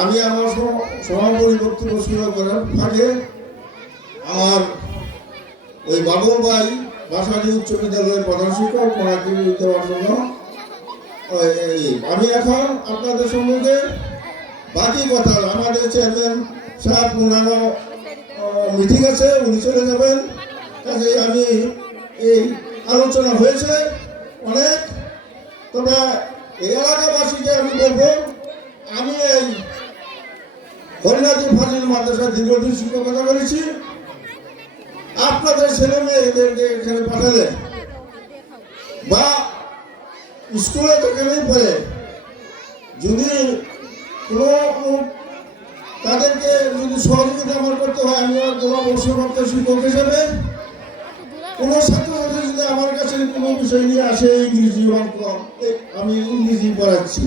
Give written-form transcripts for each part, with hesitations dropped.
আমি আমার সমাপনী বক্তব্য শুরু করার ফাঁকে আমার ওই বাবুল ভাই বাসারি উচ্চ বিদ্যালয়ের প্রধান শিক্ষক ওনাকে দেওয়ার জন্য আমি এখন আপনাদের সম্মুখে বাকি কথা আমাদের চেয়ারম্যান সাহেব ওনারও মিটিং আছে, উনি চলে যাবেন। কাজে আমি এই আলোচনা হয়েছে অনেক, তবে এই এলাকাবাসীকে আমি বলবো, আমি এই হরিনাথী ফাজিল মাদ্রাসায় দীর্ঘদিন শিক্ষকতা করেছি। আপনাদের ছেলে মেয়েদেরকে এখানে পাঠালে বা স্কুলে যেখানেই পড়ে, যদি কোনো তাদেরকে যদি সহযোগিতা আমার করতে হয়, আমি কোনো অবসরপ্রাপ্ত শিক্ষক হিসেবে কোনো ছাত্রছাত্রী যদি আমার কাছে কোনো বিষয় নিয়ে আসে, ইংরেজি অঙ্ক, আমি ইংরেজি পড়াচ্ছি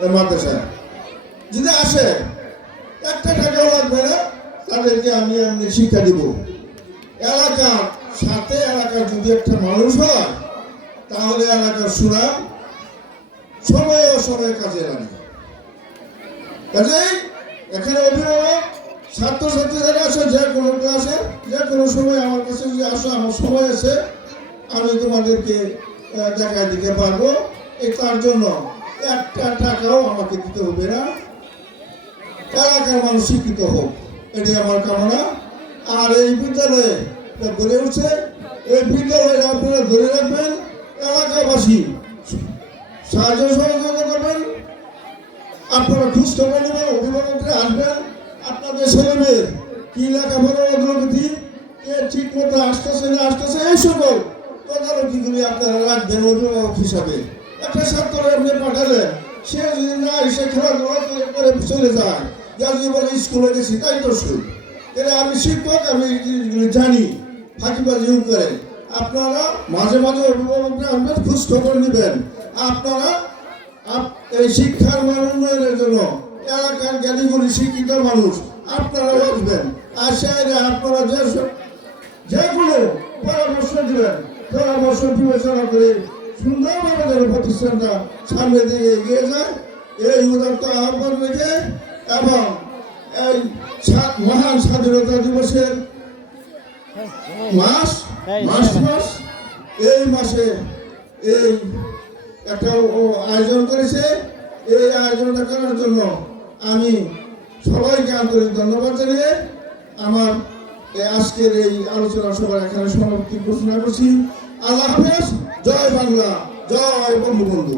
ওই মাদ্রাসায়, যদি আসে একটা টাকাও লাগবে না, তাদেরকে আমি এমনি শিক্ষা দিব। এলাকার সাথে এলাকার যদি একটা মানুষ হয়, তাহলে এলাকার সুনাম সময়ে অসময়ে কাজে লাগে। কাজেই এখানে অভিভাবক ছাত্রছাত্রী যারা আসে, যে কোনো ক্লাসে যে কোনো সময় আমার কাছে যদি আসো, আমার সময় আছে, আমি তোমাদেরকে দেখায় দিতে পারবো। তার জন্য একটা টাকাও আমাকে দিতে হবে না, এলাকার মানুষ শিক্ষিত হোক, এটি আমার কামনা। আর এই বিদ্যালয়ে গড়ে উঠছে, এই বিদ্যালয়ে আপনারা ধরে রাখবেন, এলাকাবাসী সাহায্য সহযোগিতা করবেন, আপনারা খোঁজ খবর নেবেন, অভিভাবকরা আসবেন, আপনাদের ছেলে মেয়ের কি লেখাপড়ার অগ্রগতি, কে ঠিক মতো আসতেছে না আসতেছে, এই সকল তদারকিগুলি আপনারা রাখবেন অভিভাবক হিসাবে। একটা ছাত্র আপনি পাঠালেন, সে যদি না এসে খেলাধুলা করে চলে যায়, যদি বলে স্কুলে গেছি, তাই তো শুন। তাহলে আমি শিক্ষক, আমি জানি ফাঁকিবাজি করেন। আপনারা মাঝে মাঝে অভিভাবকরা আসবেন, খোঁজ খবর নেবেন। আপনারা এই শিক্ষার মান উন্নয়নের জন্য এলাকার জ্ঞানীগুলি শিক্ষিত মানুষ আপনারা আসবেন, আসে আপনারা যে কোনো পরামর্শ দেবেন, পরামর্শ বিবেচনা করে সুন্দরভাবে যেন প্রতিষ্ঠানটা সামনের দিকে এগিয়ে যায়, এই উদাত্ত আহ্বান রেখে এবং এই মহান স্বাধীনতা দিবসের মাস এই মাসে এই একটা আয়োজন করেছে, এই আয়োজনটা করার জন্য আমি সবাইকে আন্তরিক ধন্যবাদ জানিয়ে আমার আজকের এই আলোচনা সভার এখানে সমাপ্তি ঘোষণা করছি। আল্লাহ হাফেজ, জয় বাংলা, জয় বঙ্গবন্ধু।